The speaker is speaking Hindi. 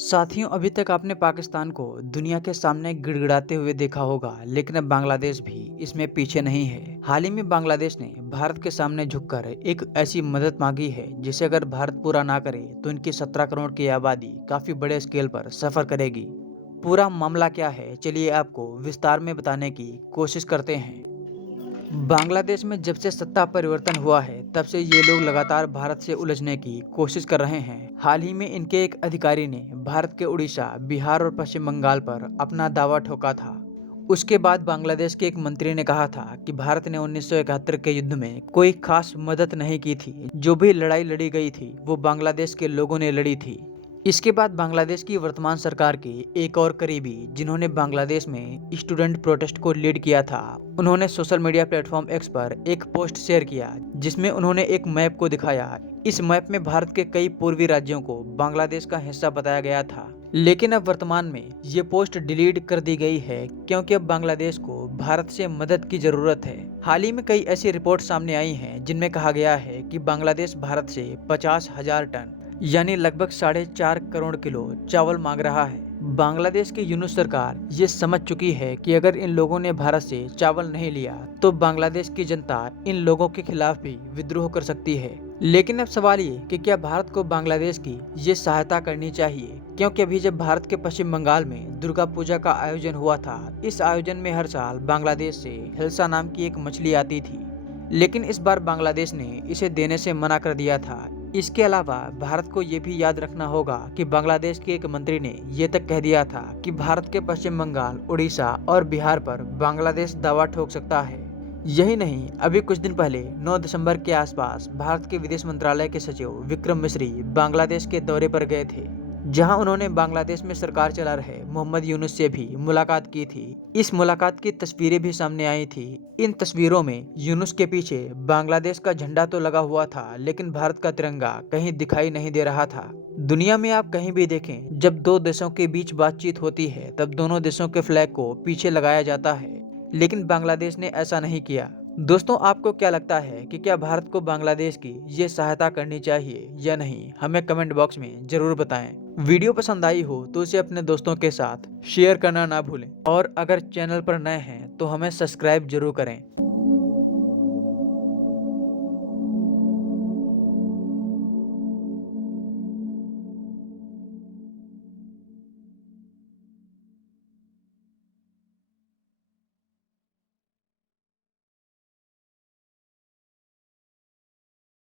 साथियों, अभी तक आपने पाकिस्तान को दुनिया के सामने गिड़गिड़ाते हुए देखा होगा, लेकिन अब बांग्लादेश भी इसमें पीछे नहीं है। हाल ही में बांग्लादेश ने भारत के सामने झुककर एक ऐसी मदद मांगी है जिसे अगर भारत पूरा ना करे तो इनकी 17 करोड़ की आबादी काफी बड़े स्केल पर सफर करेगी। पूरा मामला क्या है, चलिए आपको विस्तार में बताने की कोशिश करते हैं। बांग्लादेश में जब से सत्ता परिवर्तन हुआ है तब से ये लोग लगातार भारत से उलझने की कोशिश कर रहे हैं। हाल ही में इनके एक अधिकारी ने भारत के उड़ीसा, बिहार और पश्चिम बंगाल पर अपना दावा ठोका था। उसके बाद बांग्लादेश के एक मंत्री ने कहा था कि भारत ने 1971 के युद्ध में कोई खास मदद नहीं की थी। जो भी लड़ाई लड़ी गई थी वो बांग्लादेश के लोगों ने लड़ी थी। इसके बाद बांग्लादेश की वर्तमान सरकार के एक और करीबी, जिन्होंने बांग्लादेश में स्टूडेंट प्रोटेस्ट को लीड किया था, उन्होंने सोशल मीडिया प्लेटफॉर्म एक्स पर एक पोस्ट शेयर किया जिसमें उन्होंने एक मैप को दिखाया। इस मैप में भारत के कई पूर्वी राज्यों को बांग्लादेश का हिस्सा बताया गया था। लेकिन अब वर्तमान में ये पोस्ट डिलीट कर दी गई है क्योंकि अब बांग्लादेश को भारत से मदद की जरूरत है। हाल ही में कई ऐसी रिपोर्ट सामने आई हैं जिनमें कहा गया है कि बांग्लादेश भारत से 50,000 टन यानी लगभग 4.5 करोड़ किलो चावल मांग रहा है। बांग्लादेश की यूनुस सरकार ये समझ चुकी है कि अगर इन लोगों ने भारत से चावल नहीं लिया तो बांग्लादेश की जनता इन लोगों के खिलाफ भी विद्रोह कर सकती है। लेकिन अब सवाल ये कि क्या भारत को बांग्लादेश की ये सहायता करनी चाहिए, क्योंकि अभी जब भारत के पश्चिम बंगाल में दुर्गा पूजा का आयोजन हुआ था, इस आयोजन में हर साल बांग्लादेश से हिल्सा नाम की एक मछली आती थी, लेकिन इस बार बांग्लादेश ने इसे देने से मना कर दिया था। इसके अलावा भारत को ये भी याद रखना होगा कि बांग्लादेश के एक मंत्री ने ये तक कह दिया था कि भारत के पश्चिम बंगाल, उड़ीसा और बिहार पर बांग्लादेश दावा ठोक सकता है। यही नहीं, अभी कुछ दिन पहले 9 दिसंबर के आसपास भारत के विदेश मंत्रालय के सचिव विक्रम मिस्री बांग्लादेश के दौरे पर गए थे, जहां उन्होंने बांग्लादेश में सरकार चला रहे मोहम्मद यूनुस से भी मुलाकात की थी। इस मुलाकात की तस्वीरें भी सामने आई थी। इन तस्वीरों में यूनुस के पीछे बांग्लादेश का झंडा तो लगा हुआ था, लेकिन भारत का तिरंगा कहीं दिखाई नहीं दे रहा था। दुनिया में आप कहीं भी देखें, जब दो देशों के बीच बातचीत होती है तब दोनों देशों के फ्लैग को पीछे लगाया जाता है, लेकिन बांग्लादेश ने ऐसा नहीं किया। दोस्तों, आपको क्या लगता है कि क्या भारत को बांग्लादेश की ये सहायता करनी चाहिए या नहीं? हमें कमेंट बॉक्स में जरूर बताएं। वीडियो पसंद आई हो तो उसे अपने दोस्तों के साथ शेयर करना ना भूलें, और अगर चैनल पर नए हैं तो हमें सब्सक्राइब जरूर करें।